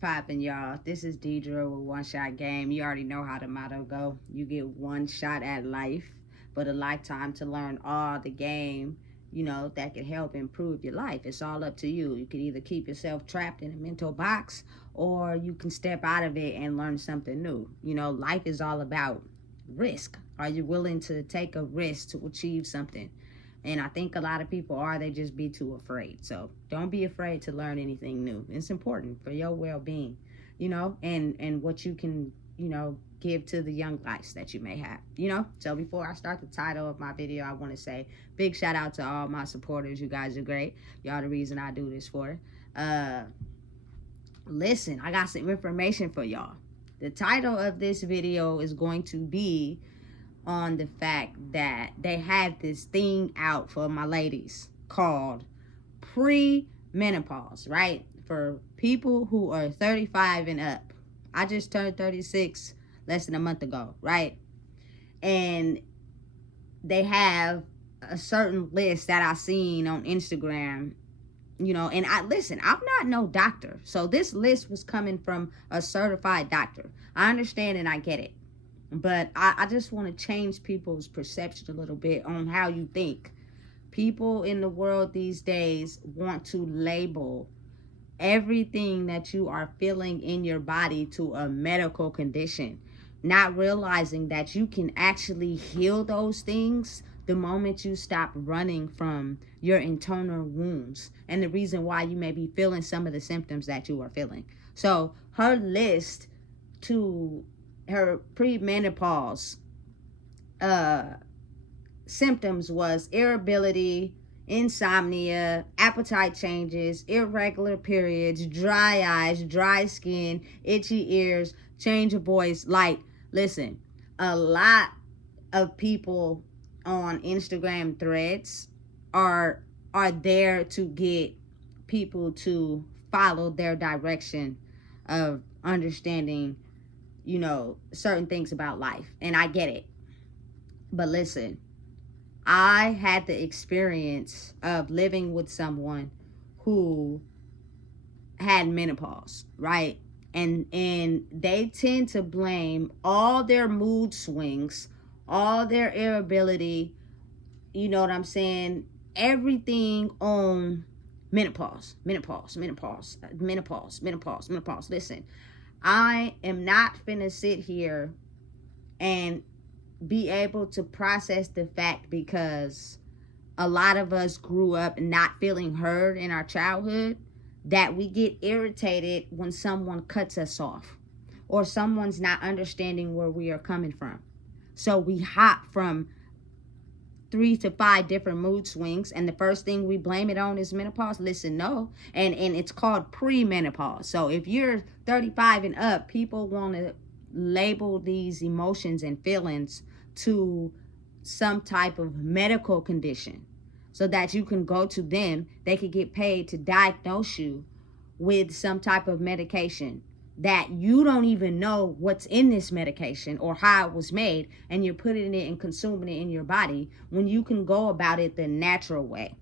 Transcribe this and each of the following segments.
poppin', y'all? This is Deidre with One Shot Game. You already know how the motto go. You get one shot at life, but a lifetime to learn all the game, that can help improve your life. It's all up to you. You can either keep yourself trapped in a mental box, or you can step out of it and learn something new. Life is all about risk. Are you willing to take a risk to achieve something? And I think a lot of people they just be too afraid. So don't be afraid to learn anything new. It's important for your well-being, and what you can, give to the young lives that you may have, So before I start the title of my video, I want to say big shout out to all my supporters. You guys are great. Y'all the reason I do this for. Listen, I got some information for y'all. The title of this video is going to be on the fact that they have this thing out for my ladies called pre-menopause, right? For people who are 35 and up. I just turned 36 less than a month ago, right? And they have a certain list that I seen on Instagram, and I'm not no doctor. So this list was coming from a certified doctor. I understand and I get it. But I just want to change people's perception a little bit on how you think. People in the world these days want to label everything that you are feeling in your body to a medical condition, not realizing that you can actually heal those things the moment you stop running from your internal wounds and the reason why you may be feeling some of the symptoms that you are feeling. So her list to her premenopause symptoms was irritability, insomnia, appetite changes, irregular periods, dry eyes, dry skin, itchy ears, change of voice. Like, listen, a lot of people on Instagram threads are there to get people to follow their direction of understanding certain things about life. And I get it. But listen, I had the experience of living with someone who had menopause, right? And they tend to blame all their mood swings, all their irritability, you know what I'm saying? Everything on menopause. Listen, I am not finna sit here and be able to process the fact, because a lot of us grew up not feeling heard in our childhood, that we get irritated when someone cuts us off or someone's not understanding where we are coming from. So we hop from 3 to 5 different mood swings, and the first thing we blame it on is menopause. Listen, no. And it's called pre-menopause. So if you're 35 and up, people want to label these emotions and feelings to some type of medical condition so that you can go to them. They could get paid to diagnose you with some type of medication that you don't even know what's in this medication or how it was made, and you're putting it and consuming it in your body, when you can go about it the natural way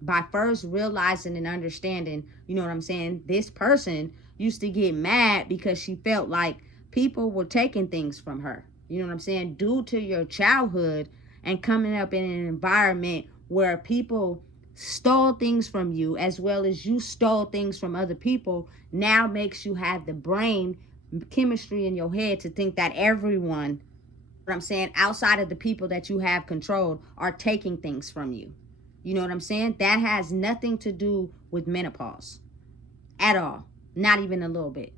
by first realizing and understanding, you know what I'm saying? This person used to get mad because she felt like people were taking things from her, you know what I'm saying, due to your childhood and coming up in an environment where people stole things from you, as well as you stole things from other people. Now makes you have the brain chemistry in your head to think that everyone, what I'm saying, outside of the people that you have controlled, are taking things from you. You know what I'm saying? That has nothing to do with menopause at all. Not even a little bit.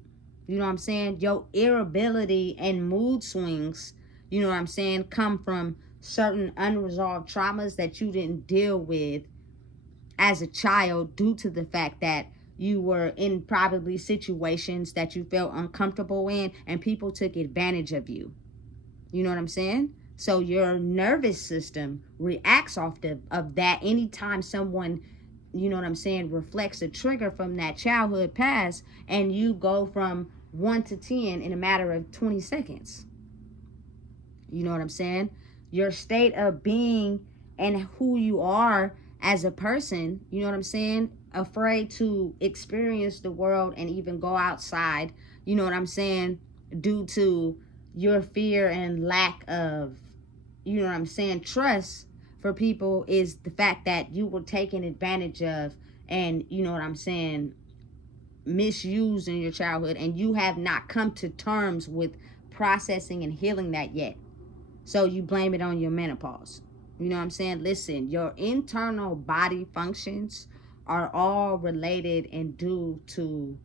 You know what I'm saying? Your irritability and mood swings, you know what I'm saying, come from certain unresolved traumas that you didn't deal with as a child, due to the fact that you were in probably situations that you felt uncomfortable in, and people took advantage of you. You know what I'm saying? So your nervous system reacts off of that anytime someone, you know what I'm saying, reflects a trigger from that childhood past, and you go from 1 to 10 in a matter of 20 seconds. You know what I'm saying? Your state of being and who you are as a person, you know what I'm saying, afraid to experience the world and even go outside, you know what I'm saying, due to your fear and lack of, you know what I'm saying, trust for people, is the fact that you were taken advantage of and, you know what I'm saying, misused in your childhood, and you have not come to terms with processing and healing that yet. So you blame it on your menopause. You know what I'm saying? Listen, your internal body functions are all related and due to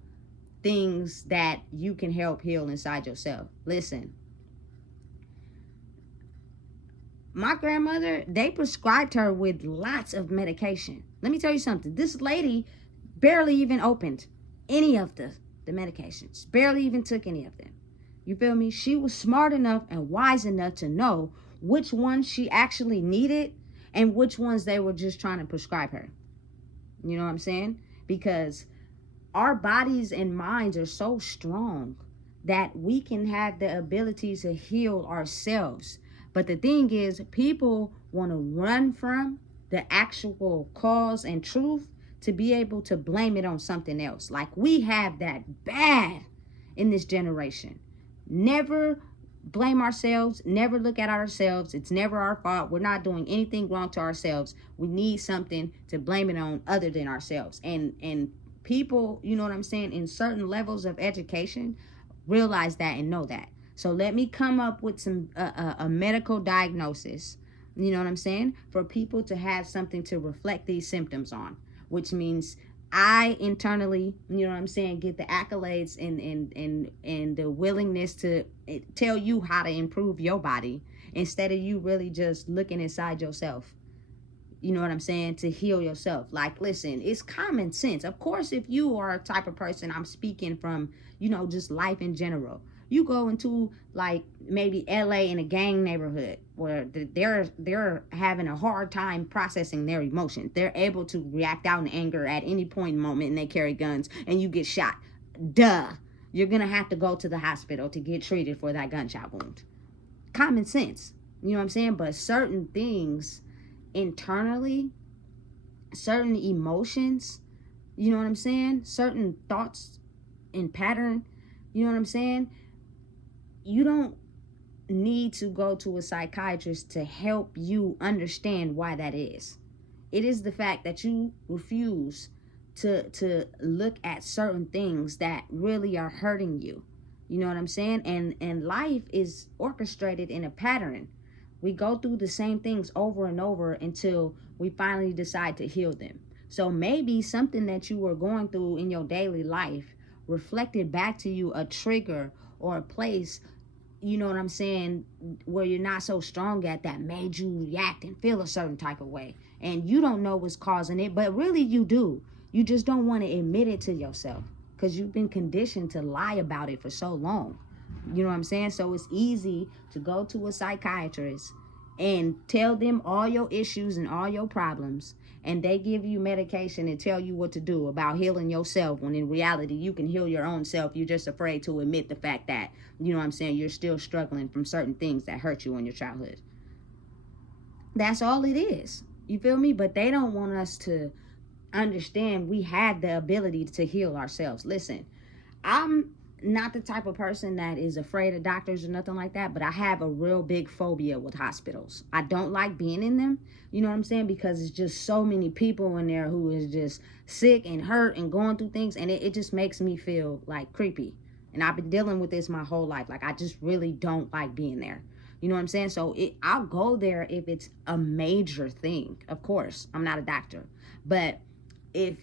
things that you can help heal inside yourself. Listen, my grandmother, they prescribed her with lots of medication. Let me tell you something. This lady barely even opened any of the medications, barely even took any of them. You feel me? She was smart enough and wise enough to know which ones she actually needed and which ones they were just trying to prescribe her. You know what I'm saying? Because our bodies and minds are so strong that we can have the ability to heal ourselves. But the thing is, people want to run from the actual cause and truth to be able to blame it on something else. Like, we have that bad in this generation. Never blame ourselves, never look at ourselves. It's never our fault. We're not doing anything wrong to ourselves. We need something to blame it on other than ourselves. And people, you know what I'm saying, in certain levels of education realize that and know that. So let me come up with some a medical diagnosis, you know what I'm saying, for people to have something to reflect these symptoms on, which means I internally, you know what I'm saying, get the accolades and the willingness to tell you how to improve your body instead of you really just looking inside yourself. You know what I'm saying? To heal yourself. Like, listen, it's common sense. Of course, if you are a type of person, I'm speaking from, you know, just life in general. You go into like maybe LA in a gang neighborhood where they're having a hard time processing their emotions. They're able to react out in anger at any point in the moment, and they carry guns and you get shot. Duh. You're going to have to go to the hospital to get treated for that gunshot wound. Common sense. You know what I'm saying? But certain things internally, certain emotions, you know what I'm saying, certain thoughts and pattern, you know what I'm saying, you don't need to go to a psychiatrist to help you understand why that is. It is the fact that you refuse to look at certain things that really are hurting you. You know what I'm saying? And life is orchestrated in a pattern. We go through the same things over and over until we finally decide to heal them. So maybe something that you were going through in your daily life reflected back to you a trigger or a place, you know what I'm saying, where you're not so strong at, that made you react and feel a certain type of way. And you don't know what's causing it, but really you do. You just don't want to admit it to yourself because you've been conditioned to lie about it for so long. You know what I'm saying? So it's easy to go to a psychiatrist and tell them all your issues and all your problems, and they give you medication and tell you what to do about healing yourself, when in reality you can heal your own self. You're just afraid to admit the fact that, you know what I'm saying, you're still struggling from certain things that hurt you in your childhood. That's all it is. You feel me? But they don't want us to understand we had the ability to heal ourselves. Listen, I'm not the type of person that is afraid of doctors or nothing like that, but I have a real big phobia with hospitals. I don't like being in them, you know what I'm saying, because it's just so many people in there who is just sick and hurt and going through things, and it just makes me feel like creepy. And I've been dealing with this my whole life. Like, I just really don't like being there. You know what I'm saying? So I'll go there if it's a major thing. Of course, I'm not a doctor, but if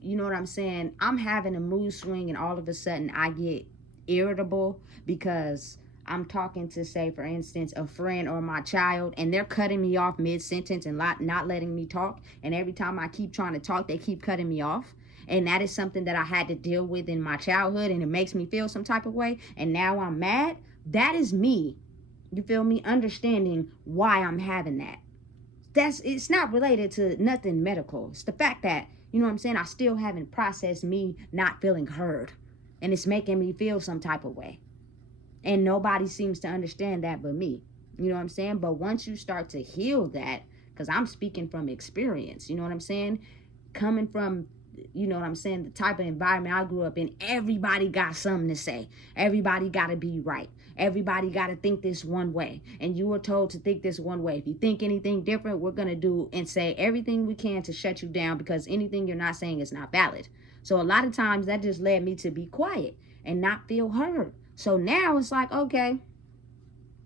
you know what I'm saying, I'm having a mood swing and all of a sudden I get irritable because I'm talking to, say, for instance, a friend or my child, and they're cutting me off mid-sentence and not letting me talk. And every time I keep trying to talk, they keep cutting me off. And that is something that I had to deal with in my childhood, and it makes me feel some type of way. And now I'm mad. That is me. You feel me? Understanding why I'm having that. It's not related to nothing medical. It's the fact that, you know what I'm saying, I still haven't processed me not feeling heard, and it's making me feel some type of way, and nobody seems to understand that but me. You know what I'm saying? But once you start to heal that, because I'm speaking from experience, you know what I'm saying, coming from you know what I'm saying, the type of environment I grew up in, everybody got something to say. Everybody got to be right. Everybody got to think this one way. And you were told to think this one way. If you think anything different, we're going to do and say everything we can to shut you down, because anything you're not saying is not valid. So a lot of times that just led me to be quiet and not feel heard. So now it's like, okay,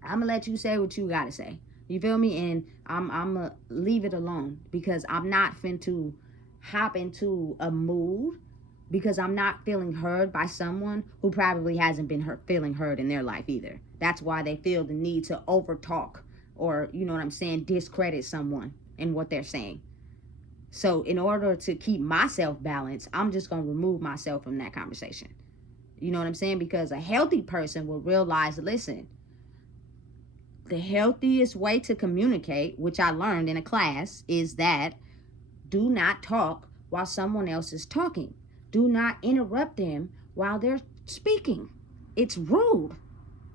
I'm going to let you say what you got to say. You feel me? And I'm going to leave it alone, because I'm not finna hop into a mood because I'm not feeling heard by someone who probably hasn't been feeling heard in their life either. That's why they feel the need to over talk, or, you know what I'm saying, discredit someone and what they're saying. So in order to keep myself balanced, I'm just going to remove myself from that conversation. You know what I'm saying? Because a healthy person will realize, listen, the healthiest way to communicate, which I learned in a class, is that do not talk while someone else is talking. Do not interrupt them while they're speaking. It's rude.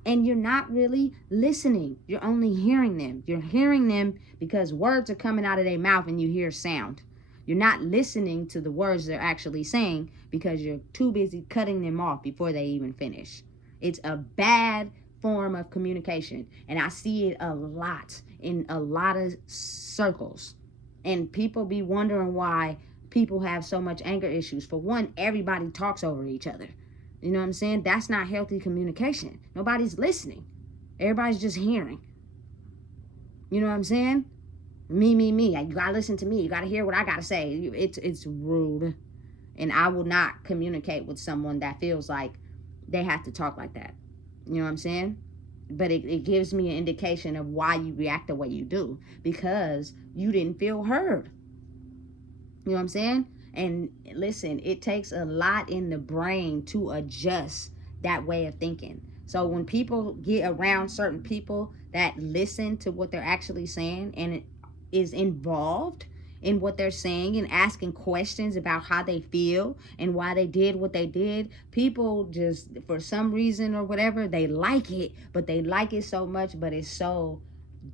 And you're not really listening. You're only hearing them. You're hearing them because words are coming out of their mouth and you hear sound. You're not listening to the words they're actually saying because you're too busy cutting them off before they even finish. It's a bad form of communication. And I see it a lot in a lot of circles. And people be wondering why people have so much anger issues. For one, everybody talks over each other. You know what I'm saying? That's not healthy communication. Nobody's listening. Everybody's just hearing. You know what I'm saying? Me. You gotta listen to me. You gotta hear what I gotta say. It's rude. And I will not communicate with someone that feels like they have to talk like that. You know what I'm saying? But it gives me an indication of why you react the way you do. Because you didn't feel heard. You know what I'm saying? And listen, it takes a lot in the brain to adjust that way of thinking. So when people get around certain people that listen to what they're actually saying and it is involved in what they're saying and asking questions about how they feel and why they did what they did, people just, for some reason or whatever, they like it, but they like it so much, but it's so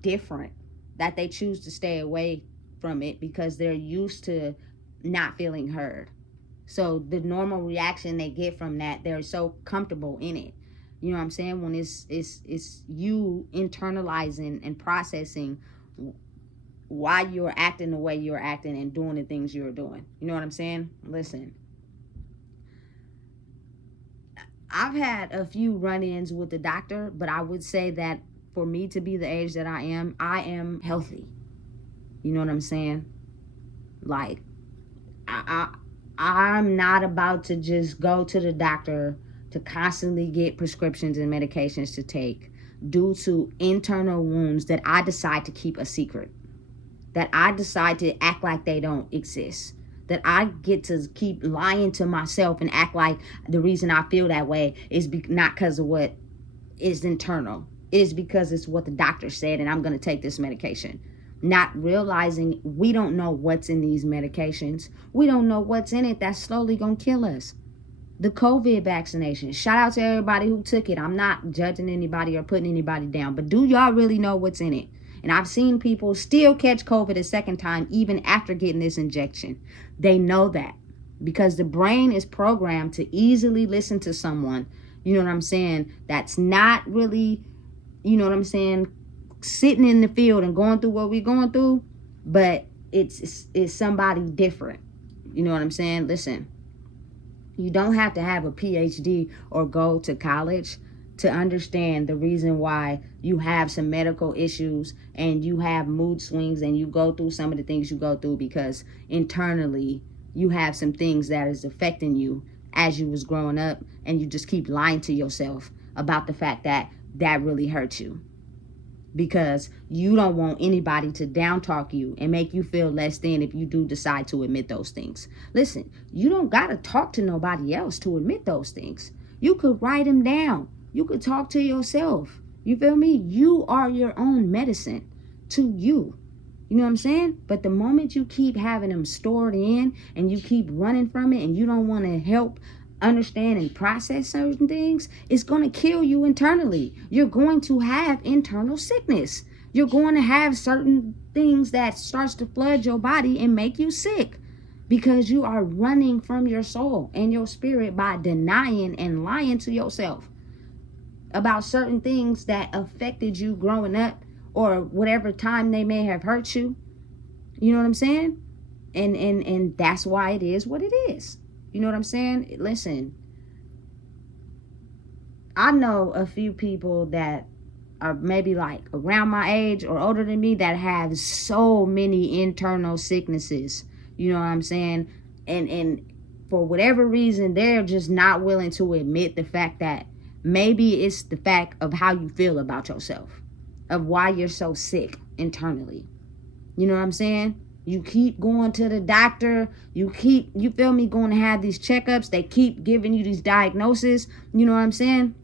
different that they choose to stay away from it because they're used to not feeling heard. So the normal reaction they get from that, they're so comfortable in it. You know what I'm saying? When it's you internalizing and processing why you're acting the way you're acting and doing the things you're doing. You know what I'm saying? Listen, I've had a few run-ins with the doctor, but I would say that for me to be the age that I am healthy. You know what I'm saying? Like, I'm not about to just go to the doctor to constantly get prescriptions and medications to take due to internal wounds that I decide to keep a secret, that I decide to act like they don't exist, that I get to keep lying to myself and act like the reason I feel that way is not because of what is internal. It is because it's what the doctor said and I'm going to take this medication. Not realizing we don't know what's in these medications. We don't know what's in it that's slowly going to kill us. The COVID vaccination. Shout out to everybody who took it. I'm not judging anybody or putting anybody down. But do y'all really know what's in it? And I've seen people still catch COVID a second time even after getting this injection. They know that. Because the brain is programmed to easily listen to someone, you know what I'm saying, that's not really, you know what I'm saying, sitting in the field and going through what we're going through, but it's somebody different. You know what I'm saying? Listen, you don't have to have a PhD or go to college to understand the reason why you have some medical issues and you have mood swings and you go through some of the things you go through because internally you have some things that is affecting you as you was growing up, and you just keep lying to yourself about the fact that that really hurt you. Because you don't want anybody to down talk you and make you feel less than if you do decide to admit those things. Listen, you don't got to talk to nobody else to admit those things. You could write them down. You could talk to yourself. You feel me? You are your own medicine to you. You know what I'm saying? But the moment you keep having them stored in and you keep running from it and you don't want to help understand and process certain things, it's going to kill you internally. You're going to have internal sickness. You're going to have certain things that starts to flood your body and make you sick. because you are running from your soul and your spirit by denying and lying to yourself about certain things that affected you growing up, or whatever time they may have hurt you. You know what I'm saying? And that's why it is what it is. You know what I'm saying? Listen, I know a few people that are maybe like around my age or older than me that have so many internal sicknesses. You know what I'm saying? And for whatever reason, they're just not willing to admit the fact that maybe it's the fact of how you feel about yourself, of why you're so sick internally. You know what I'm saying? You keep going to the doctor. You feel me, going to have these checkups. They keep giving you these diagnoses. You know what I'm saying?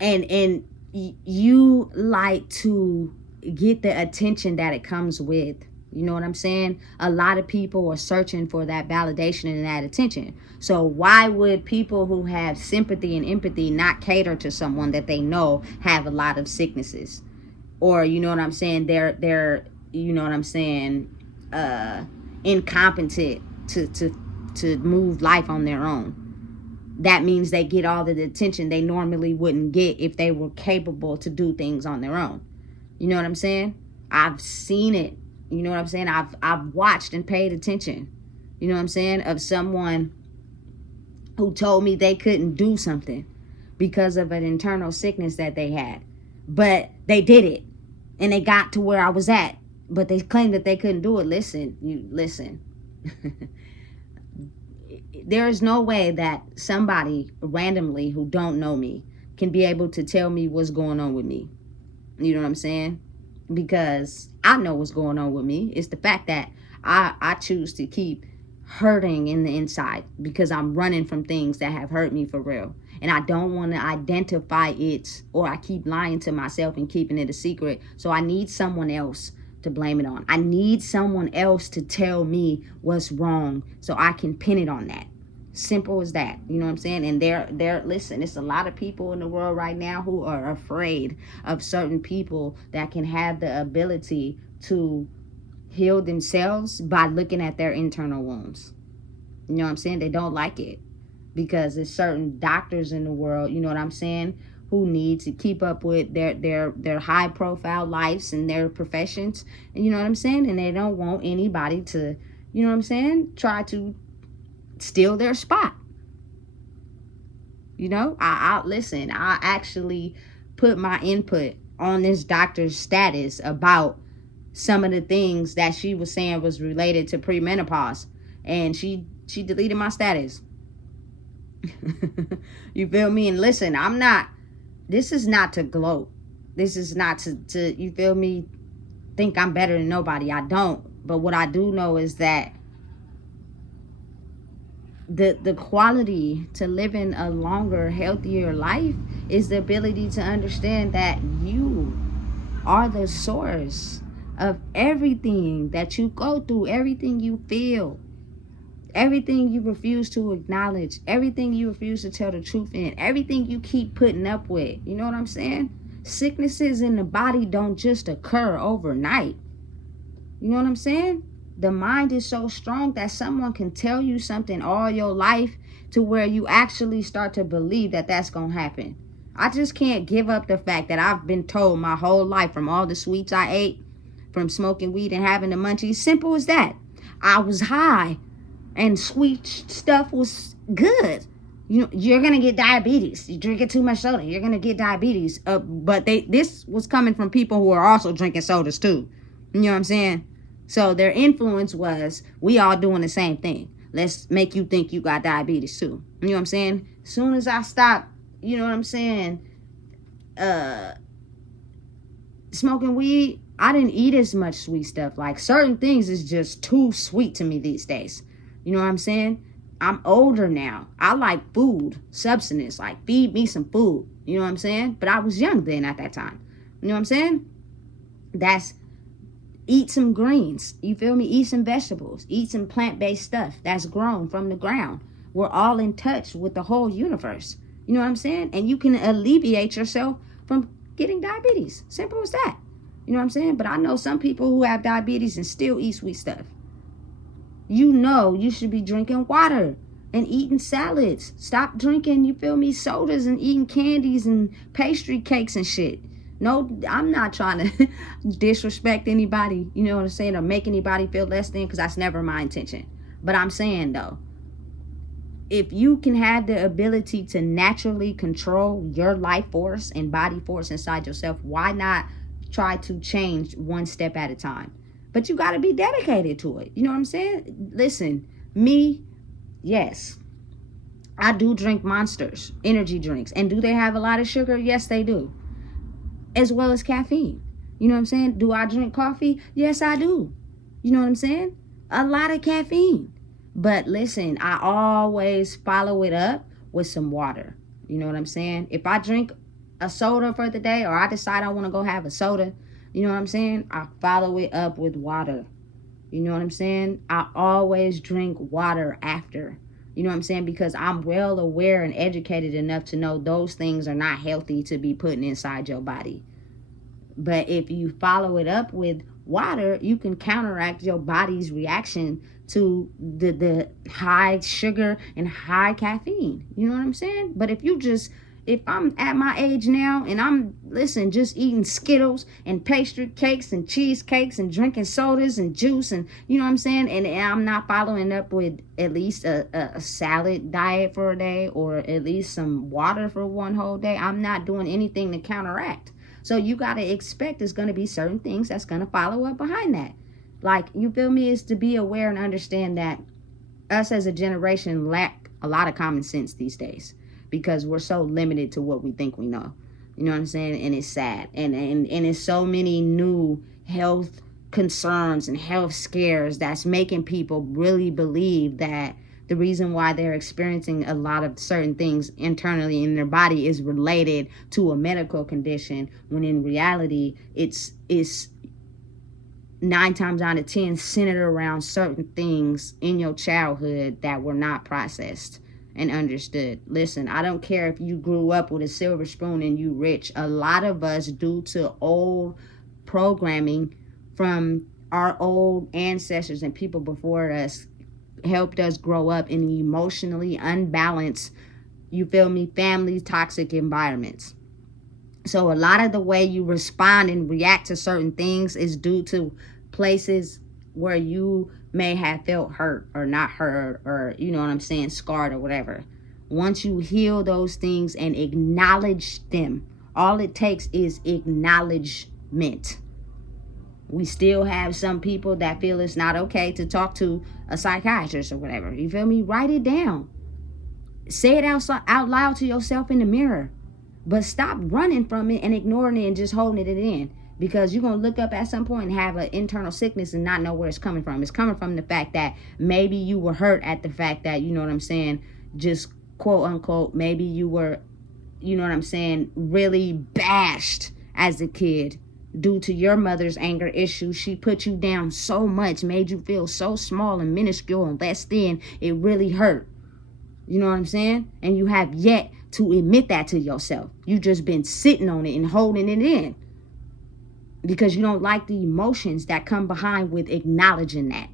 And you like to get the attention that it comes with. You know what I'm saying? A lot of people are searching for that validation and that attention. So why would people who have sympathy and empathy not cater to someone that they know have a lot of sicknesses? Or, you know what I'm saying, they're you know what I'm saying, incompetent to move life on their own. That means they get all the attention they normally wouldn't get if they were capable to do things on their own. You know what I'm saying? I've seen it. You know what I'm saying? I've watched and paid attention. You know what I'm saying? Of someone who told me they couldn't do something because of an internal sickness that they had. But they did it. And they got to where I was at. But they claimed that they couldn't do it. Listen. There is no way that somebody randomly who don't know me can be able to tell me what's going on with me. You know what I'm saying? Because I know what's going on with me. It's the fact that I choose to keep hurting in the inside because I'm running from things that have hurt me for real. And I don't want to identify it, or I keep lying to myself and keeping it a secret. So I need someone else to blame it on. I need someone else to tell me what's wrong so I can pin it on that. Simple as that. You know what I'm saying? And listen, it's a lot of people in the world right now who are afraid of certain people that can have the ability to heal themselves by looking at their internal wounds. You know what I'm saying? They don't like it because there's certain doctors in the world, you know what I'm saying, who need to keep up with their high profile lives and their professions. And you know what I'm saying? And they don't want anybody to, you know what I'm saying, try to steal their spot. You know, I listen, I actually put my input on this doctor's status about some of the things that she was saying was related to premenopause, and she deleted my status. You feel me? And listen, this is not to gloat. This is not to you feel me, think I'm better than nobody. I don't. But what I do know is that the quality to living a longer, healthier life is the ability to understand that you are the source of everything that you go through, everything you feel, everything you refuse to acknowledge, everything you refuse to tell the truth in, everything you keep putting up with. You know what I'm saying? Sicknesses in the body don't just occur overnight. You know what I'm saying? The mind is so strong that someone can tell you something all your life to where you actually start to believe that that's going to happen. I just can't give up the fact that I've been told my whole life, from all the sweets I ate, from smoking weed and having the munchies, simple as that. I was high and sweet stuff was good. You know, you're going to get diabetes. You drinking too much soda, you're going to get diabetes. But this was coming from people who are also drinking sodas too. You know what I'm saying? So their influence was, we all doing the same thing. Let's make you think you got diabetes too. You know what I'm saying? As soon as I stopped, you know what I'm saying, smoking weed, I didn't eat as much sweet stuff. Like, certain things is just too sweet to me these days. You know what I'm saying? I'm older now. I like food, substance, like feed me some food. You know what I'm saying? But I was young then at that time. You know what I'm saying? Eat some greens. You feel me? Eat some vegetables. Eat some plant-based stuff that's grown from the ground. We're all in touch with the whole universe. You know what I'm saying? And you can alleviate yourself from getting diabetes. Simple as that. You know what I'm saying? But I know some people who have diabetes and still eat sweet stuff. You know you should be drinking water and eating salads. Stop drinking, you feel me, sodas and eating candies and pastry cakes and shit. No, I'm not trying to disrespect anybody, you know what I'm saying, or make anybody feel less than, because that's never my intention. But I'm saying, though, if you can have the ability to naturally control your life force and body force inside yourself, why not try to change one step at a time? But you got to be dedicated to it. You know what I'm saying? Listen, me, yes, I do drink Monsters, energy drinks. And do they have a lot of sugar? Yes, they do. As well as caffeine. You know what I'm saying? Do I drink coffee? Yes, I do. You know what I'm saying? A lot of caffeine. But listen, I always follow it up with some water. You know what I'm saying? If I drink a soda for the day, or I decide I want to go have a soda, you know what I'm saying? I follow it up with water. You know what I'm saying? I always drink water after. You know what I'm saying? Because I'm well aware and educated enough to know those things are not healthy to be putting inside your body. But if you follow it up with water, you can counteract your body's reaction to the high sugar and high caffeine. You know what I'm saying? But if I'm at my age now and I'm, listen, just eating Skittles and pastry cakes and cheesecakes and drinking sodas and juice and, you know what I'm saying, and I'm not following up with at least a salad diet for a day, or at least some water for one whole day, I'm not doing anything to counteract. So you got to expect there's going to be certain things that's going to follow up behind that. Like, you feel me, is to be aware and understand that us as a generation lack a lot of common sense these days, because we're so limited to what we think we know. You know what I'm saying? And it's sad. And it's so many new health concerns and health scares that's making people really believe that the reason why they're experiencing a lot of certain things internally in their body is related to a medical condition, when in reality it's 9 times out of 10 centered around certain things in your childhood that were not processed and understood. Listen, I don't care if you grew up with a silver spoon and you rich. A lot of us, due to old programming from our old ancestors and people before us, helped us grow up in emotionally unbalanced, you feel me, family toxic environments. So a lot of the way you respond and react to certain things is due to places where you may have felt hurt or not hurt, or, you know what I'm saying, scarred or whatever. Once you heal those things and acknowledge them, all it takes is acknowledgement. We still have some people that feel it's not okay to talk to a psychiatrist or whatever. You feel me? Write it down. Say it out loud to yourself in the mirror. But stop running from it and ignoring it and just holding it in. Because you're going to look up at some point and have an internal sickness and not know where it's coming from. It's coming from the fact that maybe you were hurt at the fact that, you know what I'm saying, just quote unquote, maybe you were, you know what I'm saying, really bashed as a kid due to your mother's anger issues. She put you down so much, made you feel so small and minuscule and less than, it really hurt. You know what I'm saying? And you have yet to admit that to yourself. You just been sitting on it and holding it in because you don't like the emotions that come behind with acknowledging that.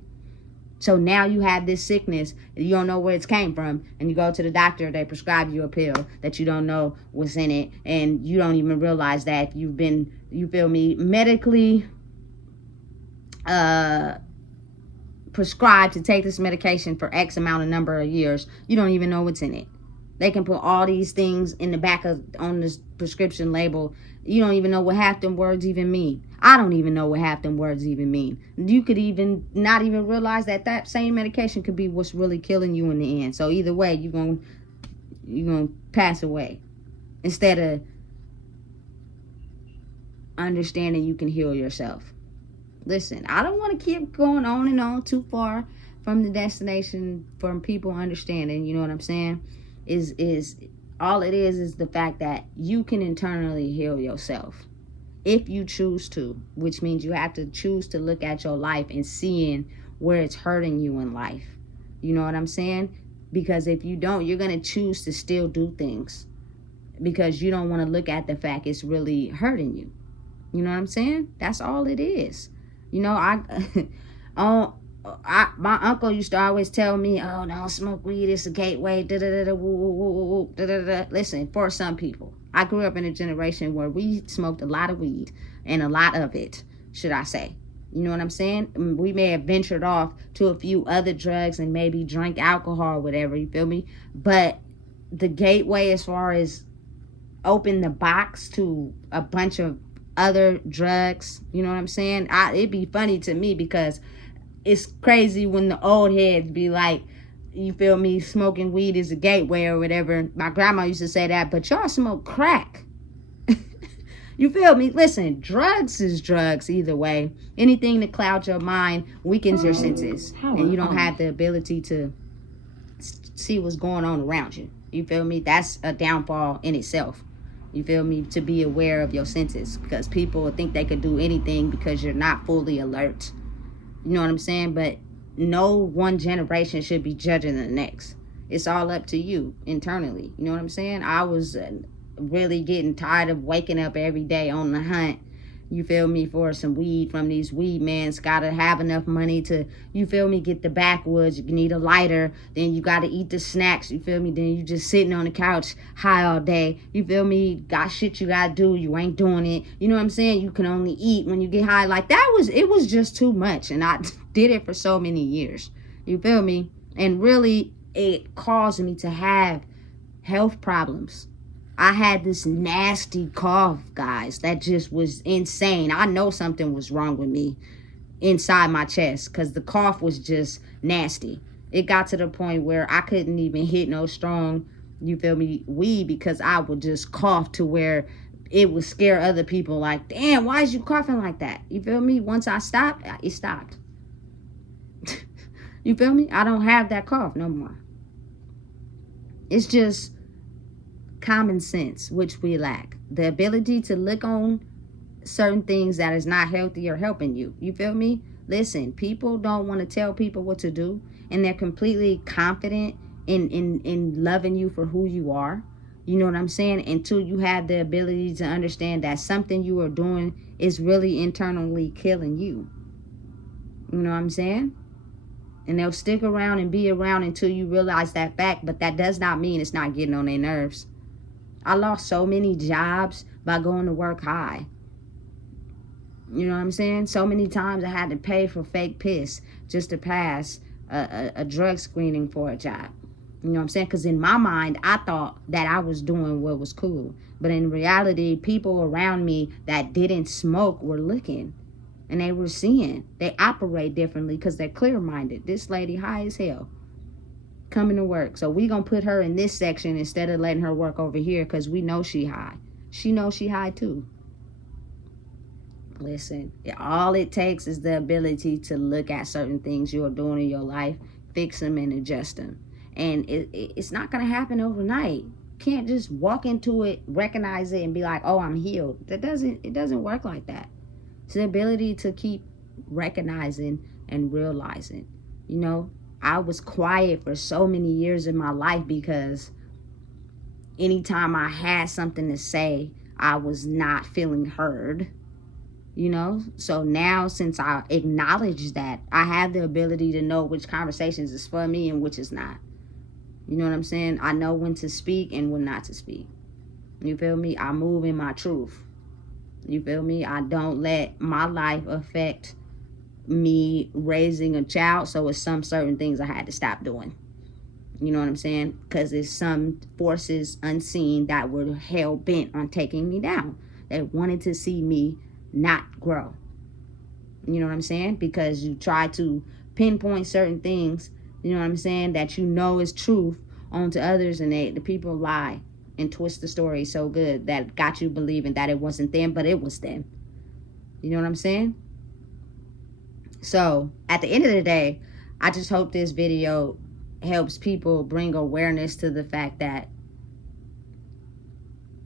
So now you have this sickness, you don't know where it came from, and you go to the doctor, they prescribe you a pill that you don't know what's in it, and you don't even realize that you've been, you feel me, medically prescribed to take this medication for X amount of number of years. You don't even know what's in it. They can put all these things in the back of on this prescription label. You don't even know what half them words even mean. I don't even know what half them words even mean. You could even not even realize that that same medication could be what's really killing you in the end. So either way, you're gonna pass away instead of understanding you can heal yourself. Listen, I don't want to keep going on and on too far from the destination, from people understanding, you know what I'm saying? Is all it is the fact that you can internally heal yourself if you choose to, which means you have to choose to look at your life and seeing where it's hurting you in life. You know what I'm saying? Because if you don't, you're going to choose to still do things because you don't want to look at the fact it's really hurting you. You know what I'm saying? That's all it is. You know, my uncle used to always tell me, oh, don't smoke weed, it's a gateway, da-da-da-da, woo, da-da-da. Listen, for some people, I grew up in a generation where we smoked a lot of weed, and a lot of it, should I say. You know what I'm saying? We may have ventured off to a few other drugs and maybe drank alcohol or whatever, you feel me? But the gateway as far as open the box to a bunch of other drugs, you know what I'm saying? It'd be funny to me because it's crazy when the old heads be like, you feel me, smoking weed is a gateway or whatever. My grandma used to say that, but y'all smoke crack. You feel me? Listen, drugs is drugs either way. Anything that clouds your mind weakens your senses, and you don't have the ability to see what's going on around you. You feel me? That's a downfall in itself. You feel me? To be aware of your senses, because people think they could do anything because you're not fully alert. You know what I'm saying? But no one generation should be judging the next. It's all up to you internally. You know what I'm saying? I was really getting tired of waking up every day on the hunt, you feel me, for some weed from these weed mans. Gotta have enough money to, you feel me, get the backwoods. You need a lighter, then you gotta eat the snacks, you feel me, then you just sitting on the couch high all day, you feel me, got shit you gotta do, you ain't doing it, you know what I'm saying? You can only eat when you get high. Like, it was just too much, and I did it for so many years, you feel me? And really, it caused me to have health problems. I had this nasty cough, guys, that just was insane. I know something was wrong with me inside my chest because the cough was just nasty. It got to the point where I couldn't even hit no strong, you feel me, weed, because I would just cough to where it would scare other people. Like, damn, why is you coughing like that? You feel me? Once I stopped, it stopped. You feel me? I don't have that cough no more. It's just common sense, which we lack. The ability to look on certain things that is not healthy or helping you. You feel me? Listen, people don't want to tell people what to do, and they're completely confident in loving you for who you are. You know what I'm saying? Until you have the ability to understand that something you are doing is really internally killing you. You know what I'm saying? And they'll stick around and be around until you realize that fact, but that does not mean it's not getting on their nerves. I lost so many jobs by going to work high. You know what I'm saying? So many times I had to pay for fake piss just to pass a drug screening for a job. You know what I'm saying? Because in my mind, I thought that I was doing what was cool. But in reality, people around me that didn't smoke were looking. And they were seeing. They operate differently because they're clear-minded. This lady high as hell, coming to work. So we gonna put her in this section instead of letting her work over here because we know she high. She knows she high too. Listen, all it takes is the ability to look at certain things you're doing in your life, fix them and adjust them. And it's not gonna happen overnight. You can't just walk into it, recognize it, and be like, oh, I'm healed. It doesn't work like that. It's the ability to keep recognizing and realizing. You know, I was quiet for so many years in my life because anytime I had something to say, I was not feeling heard. You know, so now since I acknowledge that, I have the ability to know which conversations is for me and which is not. You know what I'm saying? I know when to speak and when not to speak. You feel me? I move in my truth. You feel me? I don't let my life affect me raising a child, so it's some certain things I had to stop doing. You know what I'm saying? Because there's some forces unseen that were hell-bent on taking me down. They wanted to see me not grow. You know what I'm saying? Because you try to pinpoint certain things, you know what I'm saying, that you know is truth onto others, and the people lie and twist the story so good that got you believing that it wasn't them, but it was them. You know what I'm saying? So at the end of the day, I just hope this video helps people bring awareness to the fact that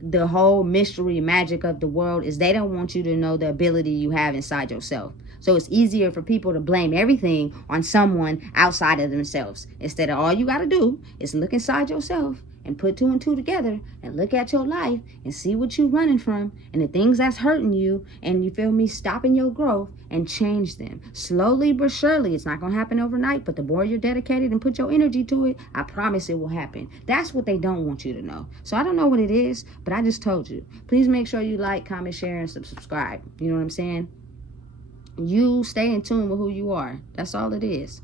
the whole mystery magic of the world is they don't want you to know the ability you have inside yourself. So it's easier for people to blame everything on someone outside of themselves. Instead of all you got to do is look inside yourself and put two and two together and look at your life and see what you're running from and the things that's hurting you, and you feel me, stopping your growth, and change them. Slowly but surely. It's not going to happen overnight, but the more you're dedicated and put your energy to it, I promise it will happen. That's what they don't want you to know. So I don't know what it is, but I just told you. Please make sure you like, comment, share, and subscribe. You know what I'm saying? You stay in tune with who you are. That's all it is.